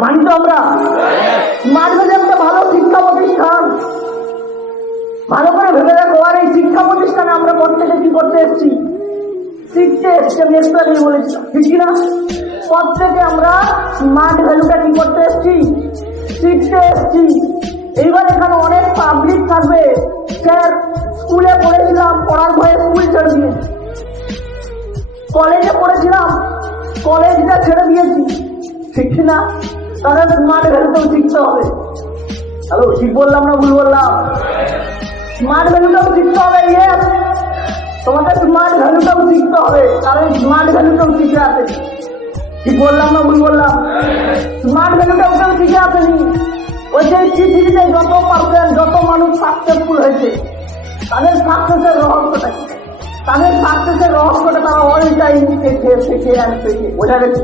মানি তো আমরা। ভ্যালি একটা ভালো শিক্ষা প্রতিষ্ঠান। ভালো করে ভেবে দেখো, আর এই শিক্ষা প্রতিষ্ঠানে আমরা প্রত্যেকে কি করতে এসেছি? শিখতে এসছি, আমি একটু আগে বলেছিলাম আমরা স্মার্ট ভ্যালুটা কি করতে এসছি? শিখতে এসছি। এইবার এখানে অনেক পাবলিক থাকবে। স্যার, স্কুলে পড়েছিলাম, পড়ার ভয়ে স্কুল ছেড়ে দিয়েছি। কলেজে পড়েছিলাম কলেজটা ছেড়ে দিয়েছি। ঠিক না? তাহলে স্মার্ট ভ্যালুটাও শিখতে হবে। হ্যালো, ঠিক বললাম না ভুল বললাম? স্মার্ট ভ্যালুটাও শিখতে হবে ইয়েস তোমাকে স্মার্ট ভ্যালুটাও শিখতে হবে কারণ স্মার্ট ভ্যালুটাও শিখে আছে ঠিক বললাম না ভুল বললাম? স্মার্ট ভ্যালুটাও কেউ শিখে আসেনি। ওই যে পৃথিবীতে যত পার্সেন্ট যত মানুষ সাকসেসফুল হয়েছে, তাদের সাকসেসের রহস্যটা তাদের সাকসেসের রহস্যটা তারা অল টাইম শেখে শেখে আর বোঝা গেছে?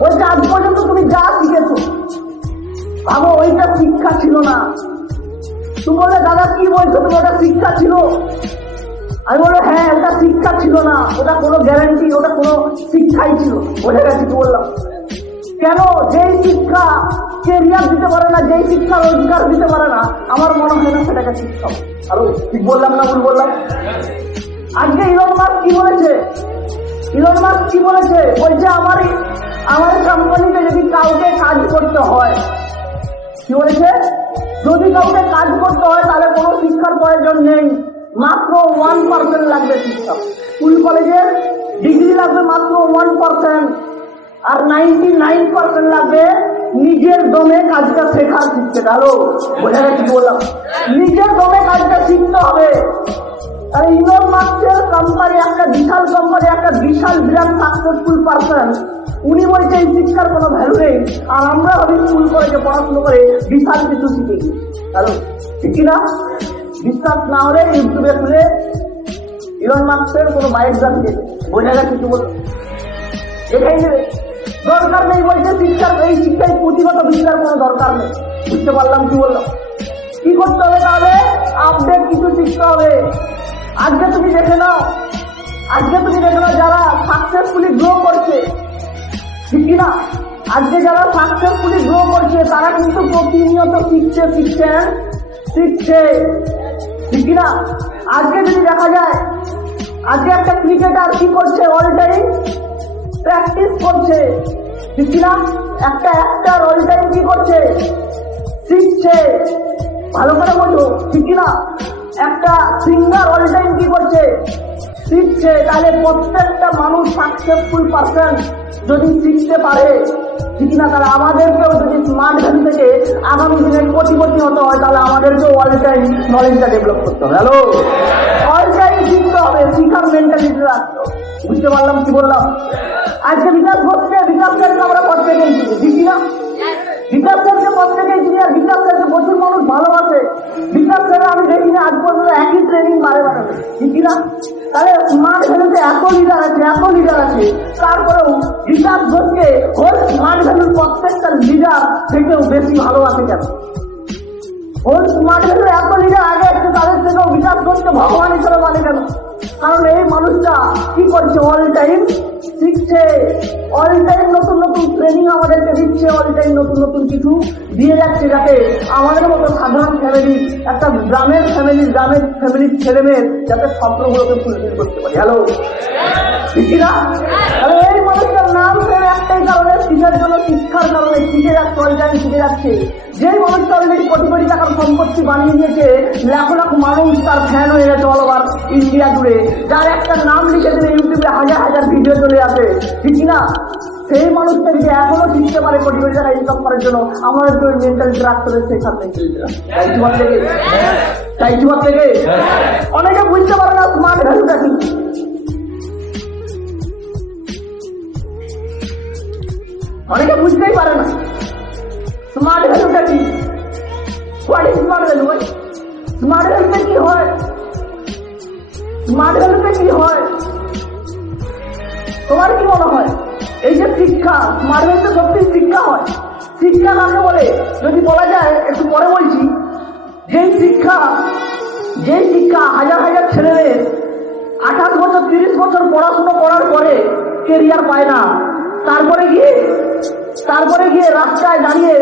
বলছে আজ পর্যন্ত তুমি যা শিখেছো ভাবো, ওইটা শিক্ষা ছিল না। তুমি বললে, দাদা, কি বলছো? তুমি ওটা শিক্ষা ছিল? আমি বলল হ্যাঁ ওটা শিক্ষা ছিল না। ওটা কোনো গ্যারান্টি ওটা কোনো শিক্ষাই ছিল বোঝা গেছে, কি বললাম? কেন? যেই শিক্ষা কেরিয়ার দিতে পারে না, যেই শিক্ষা রোজগার দিতে পারে না, আমার মনে হয় না সেটাকে শিক্ষা। আরও ঠিক বললাম না ভুল বললাম? আজকে ইলন মাস্ক কি বলেছে ইলন মাস্ক কি বলেছে? বলছে আমার আমার কোম্পানিতে যদি কাউকে কাজ করতে হয়। কি বলেছে? যদি কাউকে কাজ করতে হয়, তাহলে কোনো শিক্ষার প্রয়োজন নেই। মাত্র ওয়ান পার্সেন্ট লাগবে শিক্ষা। স্কুল কলেজের ডিগ্রি লাগবে মাত্র ওয়ান পার্সেন্ট আর নাইনটি নাইন পার্সেন্ট লাগবে নিজের দমে কাজটা শেখার শিখতে হ্যালো, বোঝা গেছে বললাম? নিজের দমে কাজটা শিখতে হবে। আর ইলন মাস্কের কোম্পানি একটা বিশাল কোম্পানি একটা বিশাল বিরাট সাকসেসফুল পার্সন উনি বলছে, এই শিক্ষার কোনো ভ্যালু নেই। আর আমরা ভাবি স্কুল কলেজে পড়াশোনা করে বিশাল কিছু শিখে। হ্যালো, ঠিক না বিশ্বাস না হলে ইউটিউবে খুলে ইলন মাস্কের কোনো বায়োগ্রাফি দেখে বোঝা গেছে কি বলব এটাই দরকার নেই বলছে, শিক্ষার এই শিক্ষায় পুঁথিগত বিদ্যার কোনো দরকার নেই। বুঝতে পারলাম কি বললাম? কি করতে হবে তাহলে? আপডেট কিছু শিখতে হবে। আজকে তুমি দেখে নাও। আজকে তুমি দেখে নাও যারা সাকসেসফুলি গ্রো করছে। ঠিক না আজকে যারা সাকসেসফুলি গ্রো করছে, তারা কিন্তু প্রতিনিয়ত শিখছে শিখছে শিখছে। ঠিক না আজকে যদি দেখা যায়, আজকে একটা ক্রিকেটার কি করছে অল টাইম প্র্যাকটিস করছে। ঠিক না একটা অ্যাক্টার অল টাইম কি করছে? শিখছে। ভালো করে বলছো। ঠিক না একটা সিঙ্গার অল টাইম কি করছে? শিখছে, তাহলে প্রত্যেকটা মানুষ সাকসেসফুল পার্সন যদি শিখতে পারে। ঠিক না, তাহলে আমাদেরকেও যদি স্মার্ট ভ্যালু থেকে আগামী দিনে কোটিপতি হতে হয়, তাহলে আমাদেরকেও অল টাইম নলেজটা ডেভেলপ করতে হবে। হ্যালো অল টাইম শিখতে হবে, শিখার মেন্টালিটি রাখতে। বুঝতে পারলাম কি বললাম? আজকে বিকাশ ঘটছে, বিকাশ আমরা প্রত্যেকে ঠিক না? বিকাশ স্যারকে প্রত্যেকে ইঞ্জিনিয়ার বিকাশ স্যারকে প্রচুর মানুষ ভালোবাসে। বিকাশ স্যার, আমি দেখি না, আজ পর্যন্ত একই ট্রেনিং বারে বারে। ঠিক না? তাহলে স্মার্ট ভ্যালুতে এত লিডার আছে, এত লিডার আছে। তারপরেও বিকাশ ঘোষকে ওর স্মার্ট ভ্যালুর প্রত্যেকটা লিডার থেকেও বেশি ভালোবাসে কেন? ওর স্মার্ট ভ্যালু এত লিডার আগে আছে, তাদের থেকেও বিকাশ করতে ভগবান হিসেবে মানে কেন? কারণ এই মানুষটা কি করছে অল টাইম শিখছে অল টাইম নতুন নতুন ট্রেনিং আমাদেরকে দিচ্ছে অল টাইম নতুন নতুন কিছু দিয়ে যাচ্ছে যাতে আমাদের মতো সাধারণ ফ্যামিলি একটা গ্রামের ফ্যামিলি গ্রামের ফ্যামিলির ছেলে মেয়ের যাতে স্বপ্নগুলোকে ফুলফিল করতে পারে। হ্যালো ঠিক না? তাহলে এই মানুষটার নাম ফেলে একটাই কারণে শিখার জন্য, শিক্ষার কারণে শিখে যাচ্ছে অল টাইম শিখে যাচ্ছে। যে মানুষটা অলরেডি কোটি কোটি টাকার সম্পত্তি বানিয়ে দিয়েছে, লাখ লাখ মানুষ তার ফ্যান হয়ে গেছে অল ইন্ডিয়া জুড়ে, যার একটা নাম লিখে দিলে ইউটিউবে হাজার হাজার ভিডিও চলে আসে। ঠিক না সেই মানুষটা যদি এখনও শিখতে পারে কোটি কোটি টাকা ইনকাম করার জন্য, আমাদের তো মেন্টালিটি রাখতে হবে শেখার মেন্টালিটি তাই থেকে থেকে অনেকে বুঝতে পারে না স্মার্ট ভ্যালুটা কি। অনেকে বুঝতেই পারে না। স্মার্ট ভ্যালুটা কি? ভ্যালুতে কি হয়? তোমার কি মনে হয়? এই যে শিক্ষা স্মার্ট ভ্যালুতে সত্যি শিক্ষা হয়? শিক্ষা কাকে বলে? যদি বলা যায়, একটু পরে বলছি। যেই শিক্ষা যেই শিক্ষা হাজার হাজার ছেলেদের আঠাশ বছর, তিরিশ বছর পড়াশুনো করার পরে কেরিয়ার পায় না, তারপরে গিয়ে তারপরে গিয়ে রাস্তায় দাঁড়িয়ে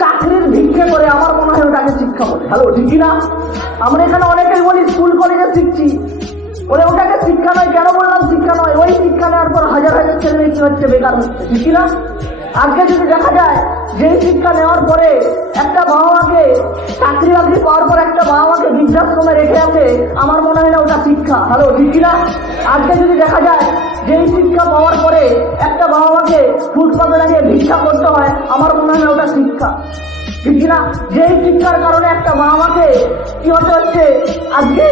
চাকরির ভিক্ষে করে আমার মনে হয় ওটাকে শিক্ষা বলে। হ্যালো, ঠিক না আমরা এখানে অনেকেই বলি স্কুল কলেজে শিখছি। বলে ওটাকে শিক্ষা নয়, কেন বললাম শিক্ষা নয়? ওই শিক্ষা নেওয়ার পর হাজার হাজার ছেলে মেয়ে কি হচ্ছে বেকার হচ্ছে না? আজকে যদি দেখা যায়, যেই শিক্ষা নেওয়ার পরে একটা বাবা মাকে, চাকরি বাকরি পাওয়ার পর একটা বাবা মাকে বৃদ্ধাশ্রমে রেখে আছে আমার মনে হয় না ওটা শিক্ষা। হ্যালো, ঠিক না? আজকে যদি দেখা যায়, যেই শিক্ষা পাওয়ার পরে একটা বাবা মাকে ফুটপাতে দাঁড়িয়ে ভিক্ষা করতে হয়, আমার মনে হয় না ওটা শিক্ষা। ঠিক কি না যেই শিক্ষার কারণে একটা বাবা মাকে কি হতে হচ্ছে? আজকে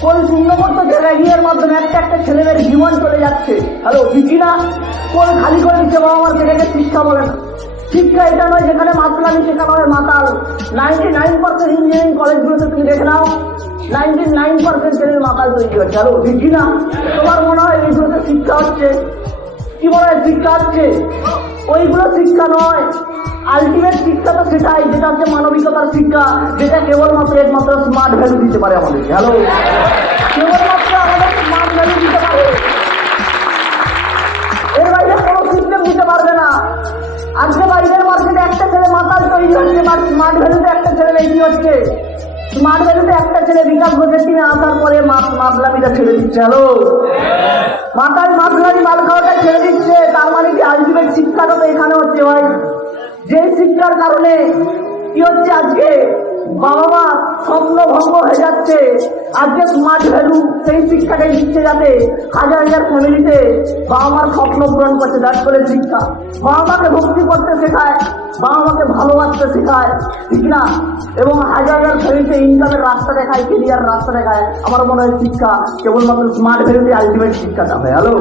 কোন শূন্যবর্ত জায়গায় বিয়ের মাধ্যমে একটা একটা ছেলেমেয়ের জীবন চলে যাচ্ছে। হ্যালো কি না? কোন খালি করে দিচ্ছে বাবা মার সেটাকে শিক্ষা বলে না। শিক্ষা এটা নয়, যেখানে মাতলামি শেখানো হয় মাতাল। নাইনটি নাইন পার্সেন্ট ইঞ্জিনিয়ারিং কলেজগুলোতে তুমি দেখে নাও। নাইনটি নাইন পার্সেন্ট ছেলের মাতাল তৈরি হচ্ছে। হ্যালো কি না? তোমার মনে হয় এইগুলোতে শিক্ষা হচ্ছে? কি মনে হয় শিক্ষা হচ্ছে? ওইগুলো শিক্ষা নয়। আলটিমেট শিক্ষা তো সেটাই, যেটা হচ্ছে মানবিকতার শিক্ষা, যেটা কেবলমাত্র একমাত্র স্মার্ট ভ্যালু দিতে পারে আমাদেরকে। হ্যালো কেবলমাত্র আমাদের স্মার্ট ভ্যালু দিতে পারে। এর বাইরে কোনো সিস্টেম দিতে পারবে না। আজকে বাইরের মার্কেটে একটা ছেলে মাতাল তৈরি হচ্ছে বা স্মার্ট ভ্যালুতে একটা ছেলে বেশি হচ্ছে। স্মার্ট ভ্যালুতে একটা ছেলে বিকাশ ঘোষের টিমে আসার পরে মাতলামিটা ছেড়ে দিচ্ছে। হ্যালো মাতাল মাতলামি মাল খাওয়াটা ছেড়ে দিচ্ছে, তার মানে কি আলটিমেট শিক্ষাটা তো এখানে হচ্ছে ভাই। যে শিক্ষার কারণে কি হচ্ছে আজকে? বাবা মা স্বপ্ন ভঙ্গ হয়ে যাচ্ছে। আজকে স্মার্ট ভ্যালু সেই শিক্ষাটাই দিচ্ছে যাতে হাজার হাজার ফ্যামিলিতে বাবা মার স্বপ্ন পূরণ করছে যার ফলে শিক্ষা। বাবা মাকে ভক্তি করতে শেখায় বাবা মাকে ভালোবাসতে শেখায়, ঠিক না? এবং হাজার হাজার ফ্যামিলিতে ইনকামের রাস্তা দেখায় কেরিয়ার রাস্তা দেখায়। আমার মনে হয় শিক্ষা কেবলমাত্র স্মার্ট ভ্যালুতে আলটিমেট শিক্ষাটা হয় হ্যালো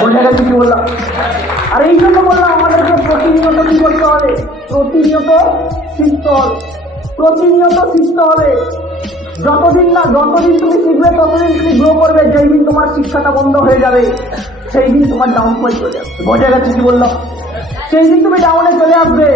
বোঝা গেছে কি বললাম? আর এই জন্য বললাম, আমাদেরকে প্রতিনিয়ত কি করতে হবে? প্রতিনিয়ত শিখতে হবে। প্রতিনিয়ত শিখতে হবে। যতদিন না, যতদিন তুমি শিখবে, ততদিন তুমি গ্রো করবে। যেই দিন তোমার শিক্ষাটা বন্ধ হয়ে যাবে, সেই দিন তোমার ডাউন পয়েন্ট চলে আসবে। বোঝা গেছে কি বললাম? সেই দিন তুমি ডাউনে চলে আসবে।